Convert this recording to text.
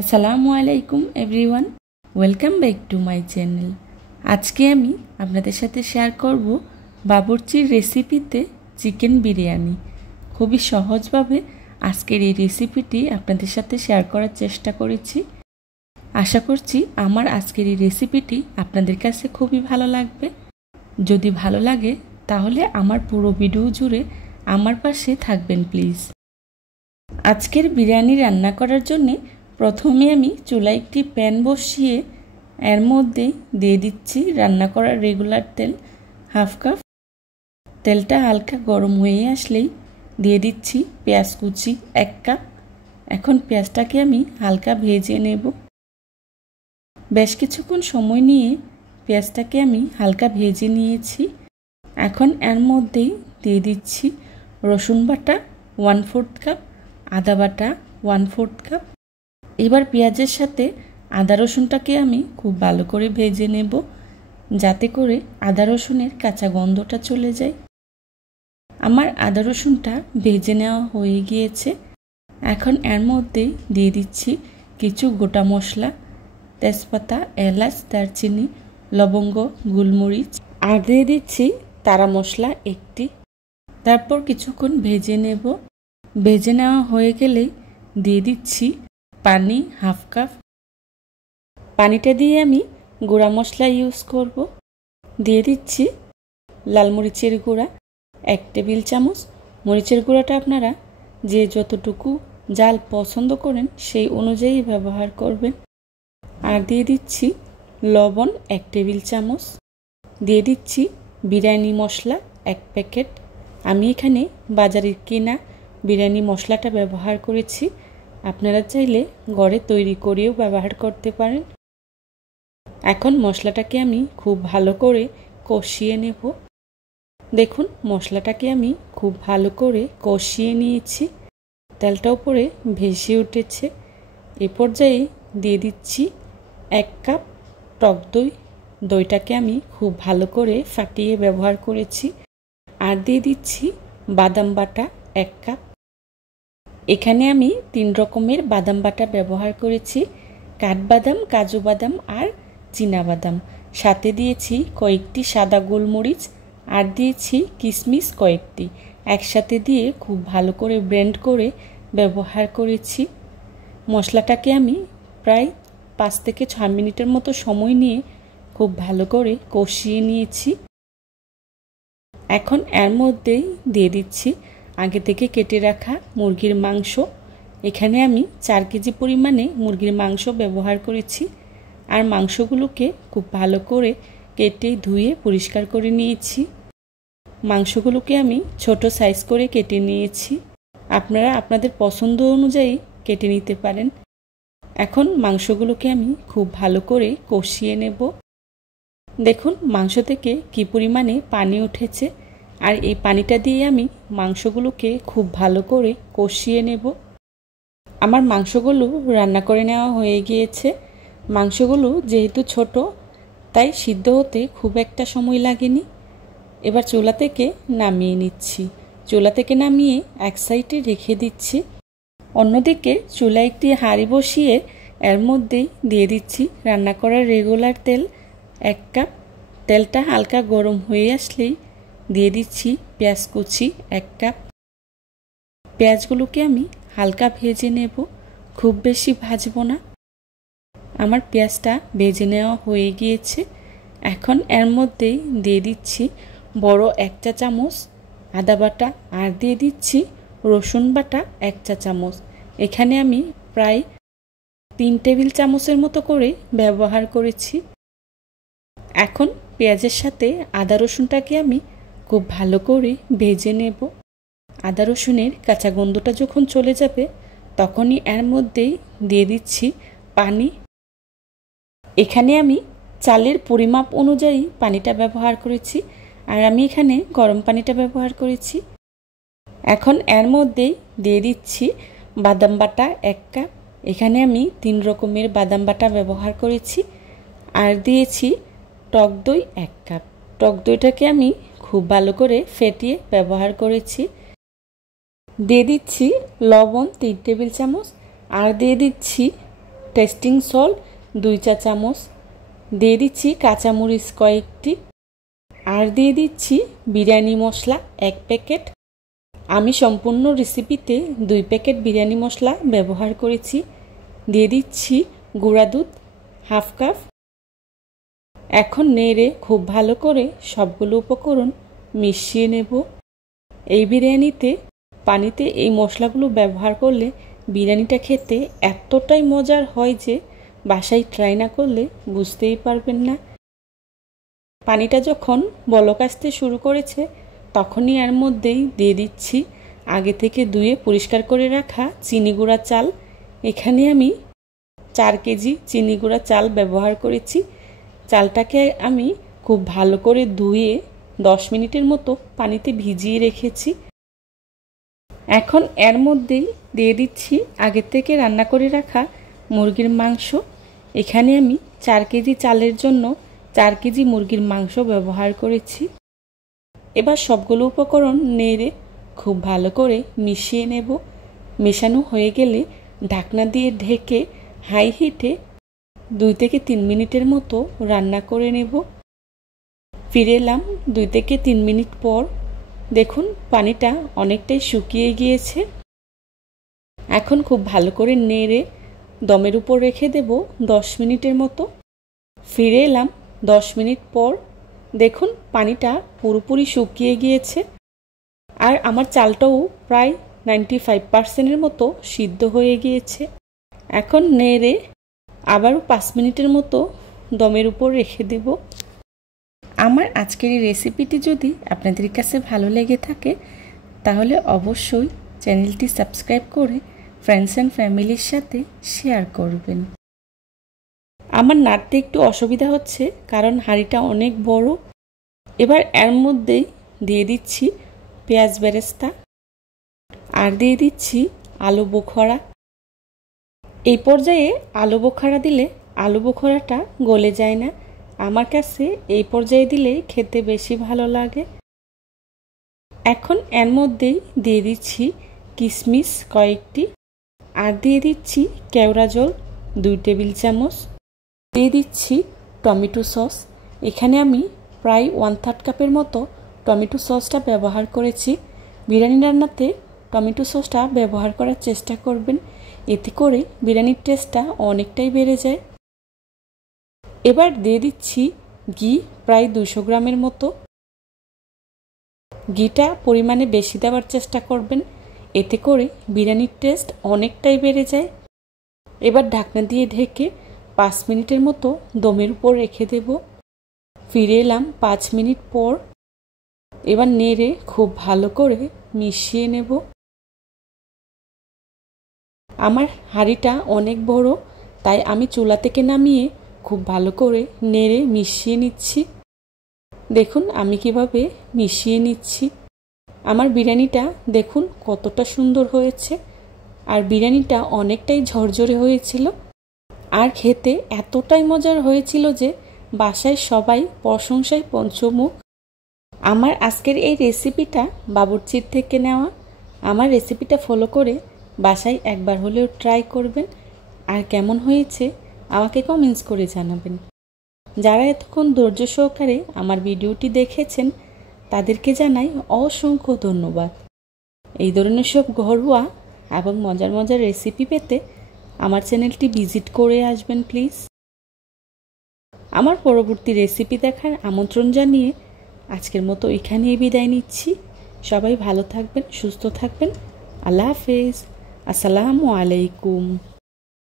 আসসালামু আলাইকুম everyone, welcome back to my channel. আজকে আমি আপনাদের সাথে শেয়ার করব বাবুর্চির রেসিপিতে চিকেন বিরিয়ানি। খুবই সহজভাবে আজকের এই রেসিপিটি আপনাদের সাথে শেয়ার করার চেষ্টা করেছি। আশা করছি আমার আজকের এই রেসিপিটি আপনাদের কাছে খুবই ভালো লাগবে। যদি ভালো লাগে তাহলে আমার পুরো ভিডিও জুড়ে আমার পাশে থাকবেন প্লিজ। আজকের বিরিয়ানি রান্না করার জন্যে প্রথমে আমি চুলায় একটি প্যান বসিয়ে এর মধ্যে দিয়ে দিচ্ছি রান্না করার রেগুলার তেল হাফ কাপ। তেলটা হালকা গরম হয়ে আসলেই দিয়ে দিচ্ছি পেঁয়াজ কুচি 1 কাপ। এখন পেঁয়াজটাকে আমি হালকা ভেজে নেব। বেশ কিছুক্ষণ সময় নিয়ে পেঁয়াজটাকে আমি হালকা ভেজে নিয়েছি। এখন এর মধ্যেই দিয়ে দিচ্ছি রসুন বাটা 1/4 কাপ, আদা বাটা 1/4 কাপ। এবার পেঁয়াজের সাথে আদা রসুনটাকে আমি খুব ভালো করে ভেজে নেব, যাতে করে আদা রসুনের কাঁচা গন্ধটা চলে যায়। আমার আদা রসুনটা ভেজে নেওয়া হয়ে গিয়েছে। এখন এর মধ্যে দিয়ে দিচ্ছি কিছু গোটা মশলা, তেজপাতা, এলাচ, দারচিনি, লবঙ্গ, গোলমরিচ, আর দিয়ে দিচ্ছি তারা মশলা 1টি। তারপর কিছুক্ষণ ভেজে নেব। ভেজে নেওয়া হয়ে গেলেই দিয়ে দিচ্ছি পানি হাফ কাপ। পানিটা দিয়ে আমি গুঁড়া মশলা ইউজ করব। দিয়ে দিচ্ছি লাল মরিচের গুঁড়া 1 টেবিল চামচ। মরিচের গুঁড়াটা আপনারা যে যতটুকু ঝাল পছন্দ করেন সেই অনুযায়ী ব্যবহার করবেন। আর দিয়ে দিচ্ছি লবণ 1 টেবিল চামচ। দিয়ে দিচ্ছি বিরিয়ানি মশলা 1 প্যাকেট। আমি এখানে বাজারের কেনা বিরিয়ানি মশলাটা ব্যবহার করেছি। আপনারা চাইলে ঘরে তৈরি করেও ব্যবহার করতে পারেন। এখন মশলাটাকে আমি খুব ভালো করে কষিয়ে নেব। দেখুন মশলাটাকে আমি খুব ভালো করে কষিয়ে নিয়েছি। তেলটা উপরে ভেসে উঠেছে। এ পর্যায়ে দিয়ে দিচ্ছি 1 কাপ টক দই। দইটাকে আমি খুব ভালো করে ফাটিয়ে ব্যবহার করেছি। আর দিয়ে দিচ্ছি বাদাম বাটা 1 কাপ। এখানে আমি 3 রকমের বাদাম বাটা ব্যবহার করেছি, কাঠবাদাম, কাজু বাদাম আর চীনা বাদাম। সাথে দিয়েছি কয়েকটি সাদা গোলমরিচ আর দিয়েছি কিশমিশ কয়েকটি। একসাথে দিয়ে খুব ভালো করে ব্লেন্ড করে ব্যবহার করেছি। মশলাটাকে আমি প্রায় 5 থেকে 6 মিনিটের মতো সময় নিয়ে খুব ভালো করে কষিয়ে নিয়েছি। এখন এর মধ্যেই দিয়ে দিচ্ছি আগে থেকে কেটে রাখা মুরগির মাংস। এখানে আমি 4 কেজি পরিমাণে মুরগির মাংস ব্যবহার করেছি। আর মাংসগুলোকে খুব ভালো করে কেটে ধুয়ে পরিষ্কার করে নিয়েছি। মাংসগুলোকে আমি ছোট সাইজ করে কেটে নিয়েছি। আপনারা আপনাদের পছন্দ অনুযায়ী কেটে নিতে পারেন। এখন মাংসগুলোকে আমি খুব ভালো করে কষিয়ে নেব। দেখুন মাংস থেকে কি পরিমাণে পানি উঠেছে। আর এই পানিটা দিয়ে আমি মাংসগুলোকে খুব ভালো করে কষিয়ে নেব। আমার মাংসগুলো রান্না করে নেওয়া হয়ে গিয়েছে। মাংসগুলো যেহেতু ছোট তাই সিদ্ধ হতে খুব একটা সময় লাগেনি। এবার চুলা থেকে নামিয়ে নিচ্ছি। চুলা থেকে নামিয়ে এক সাইডে রেখে দিচ্ছি। অন্যদিকে চুলায় একটি হাঁড়ি বসিয়ে এর মধ্যেই দিয়ে দিচ্ছি রান্না করার রেগুলার তেল 1 কাপ। তেলটা হালকা গরম হয়ে আসলেই দিয়ে দিচ্ছি পেঁয়াজ কুচি 1 কাপ। পেঁয়াজগুলোকে আমি হালকা ভেজে নেব, খুব বেশি ভাজবো না। আমার পেঁয়াজটা ভেজে নেওয়া হয়ে গিয়েছে। এখন এর মধ্যেই দিয়ে দিচ্ছি বড় 1 চা চামচ আদা বাটা আর দিয়ে দিচ্ছি রসুন বাটা 1 চা চামচ। এখানে আমি প্রায় 3 টেবিল চামচের মতো করে ব্যবহার করেছি। এখন পেঁয়াজের সাথে আদা রসুনটাকে আমি খুব ভালো করে ভেজে নেব। আদা রসুনের কাঁচা গন্ধটা যখন চলে যাবে তখনই এর মধ্যেই দিয়ে দিচ্ছি পানি। এখানে আমি চালের পরিমাপ অনুযায়ী পানিটা ব্যবহার করেছি। আর আমি এখানে গরম পানিটা ব্যবহার করেছি। এখন এর মধ্যেই দিয়ে দিচ্ছি বাদাম বাটা 1 কাপ। এখানে আমি 3 রকমের বাদাম বাটা ব্যবহার করেছি। আর দিয়েছি টক দই 1 কাপ। টক দইটাকে আমি খুব ভালো করে ফেটিয়ে ব্যবহার করেছি। দিয়ে দিচ্ছি লবণ 3 টেবিল চামচ আর দিয়ে দিচ্ছি টেস্টিং সল্ট 2 চা চামচ, দিয়ে দিচ্ছি কাঁচামরিচ কয়েকটি, আর দিয়ে দিচ্ছি বিরিয়ানি মশলা 1 প্যাকেট। আমি সম্পূর্ণ রেসিপিতে 2 প্যাকেট বিরিয়ানি মশলা ব্যবহার করেছি। দিয়ে দিচ্ছি গুঁড়া দুধ 1/2 কাপ। এখন নেড়ে খুব ভালো করে সবগুলো উপকরণ মিশিয়ে নেব। এই বিরিয়ানিতে পানিতে এই মশলাগুলো ব্যবহার করলে বিরিয়ানিটা খেতে এতটাই মজার হয় যে বাসায় ট্রাই না করলে বুঝতেই পারবেন না। পানিটা যখন বলক আসতে শুরু করেছে তখনই এর মধ্যেই দিয়ে দিচ্ছি আগে থেকে ধুয়ে পরিষ্কার করে রাখা চিনি গুঁড়া চাল। এখানে আমি 4 কেজি চিনি গুঁড়া চাল ব্যবহার করেছি। চালটাকে আমি খুব ভালো করে ধুয়ে 10 মিনিটের মতো পানিতে ভিজিয়ে রেখেছি। এখন এর মধ্যেই দিয়ে দিচ্ছি আগে থেকে রান্না করে রাখা মুরগির মাংস। এখানে আমি 4 কেজি চালের জন্য 4 কেজি মুরগির মাংস ব্যবহার করেছি। এবার সবগুলো উপকরণ নেড়ে খুব ভালো করে মিশিয়ে নেব। মেশানো হয়ে গেলে ঢাকনা দিয়ে ঢেকে হাই হিটে 2 থেকে 3 মিনিটের মতো রান্না করে নেব। ফিরে এলাম 2 থেকে 3 মিনিট পর। দেখুন পানিটা অনেকটাই শুকিয়ে গিয়েছে। এখন খুব ভালো করে নেড়ে দমের উপর রেখে দেব 10 মিনিটের মতো। ফিরে এলাম 10 মিনিট পর। দেখুন পানিটা পুরোপুরি শুকিয়ে গিয়েছে আর আমার চালটাও প্রায় 95% মতো সিদ্ধ হয়ে গিয়েছে। এখন নেড়ে আবারও 5 মিনিটের মতো দমের উপর রেখে দেব। আমার আজকের এই রেসিপিটি যদি আপনাদের কাছে ভালো লেগে থাকে তাহলে অবশ্যই চ্যানেলটি সাবস্ক্রাইব করে ফ্রেন্ডস অ্যান্ড ফ্যামিলির সাথে শেয়ার করবেন। আমার নাড়তে একটু অসুবিধা হচ্ছে কারণ হাঁড়িটা অনেক বড়। এবার এর মধ্যেই দিয়ে দিচ্ছি পেঁয়াজ বেরেস্তা আর দিয়ে দিচ্ছি আলু বোখরা। এই পর্যায়ে আলু বোখরা দিলে আলু বোখরাটা গলে যায় না। আমার কাছে এই পর্যায়ে দিলে খেতে বেশি ভালো লাগে। এখন এর মধ্যেই দিয়ে দিচ্ছি কিশমিশ কয়েকটি আর দিয়ে দিচ্ছি কেওড়া জল 2 টেবিল চামচ। দিয়ে দিচ্ছি টমেটো সস। এখানে আমি প্রায় 1/3 কাপের মতো টমেটো সসটা ব্যবহার করেছি। বিরিয়ানি রান্নাতে টমেটো সসটা ব্যবহার করার চেষ্টা করবেন, এতে করে বিরিয়ানির টেস্টটা অনেকটাই বেড়ে যায়। এবার দিয়ে দিচ্ছি ঘি প্রায় 200 গ্রামের মতো। ঘিটা পরিমাণে বেশি দেওয়ার চেষ্টা করবেন, এতে করে বিরিয়ানির টেস্ট অনেকটাই বেড়ে যায়। এবার ঢাকনা দিয়ে ঢেকে 5 মিনিটের মতো দমের উপর রেখে দেব। ফিরে এলাম 5 মিনিট পর। এবার নেড়ে খুব ভালো করে মিশিয়ে নেব। আমার হাঁড়িটা অনেক বড়, তাই আমি চুলা থেকে নামিয়ে খুব ভালো করে নেড়ে মিশিয়ে নিচ্ছি। দেখুন আমি কিভাবে মিশিয়ে নিচ্ছি। আমার বিরিয়ানিটা দেখুন কতটা সুন্দর হয়েছে আর বিরিয়ানিটা অনেকটাই ঝরঝরে হয়েছিল আর খেতে এতটাই মজার হয়েছিল যে বাসায় সবাই প্রশংসায় পঞ্চমুখ। আমার আজকের এই রেসিপিটা বাবুর্চির থেকে নেওয়া। আমার রেসিপিটা ফলো করে বাসায় একবার হলেও ট্রাই করবেন আর কেমন হয়েছে আমাকে কমেন্টস করে জানাবেন। যারা এতক্ষণ ধৈর্য সহকারে আমার ভিডিওটি দেখেছেন তাদেরকে জানাই অসংখ্য ধন্যবাদ। এই ধরনের সব ঘরোয়া এবং মজার মজার রেসিপি পেতে আমার চ্যানেলটি ভিজিট করে আসবেন প্লিজ। আমার পরবর্তী রেসিপি দেখার আমন্ত্রণ জানিয়ে আজকের মতো এখানেই বিদায় নিচ্ছি। সবাই ভালো থাকবেন, সুস্থ থাকবেন। আল্লাহ হাফেজ। আসসালামু আলাইকুম।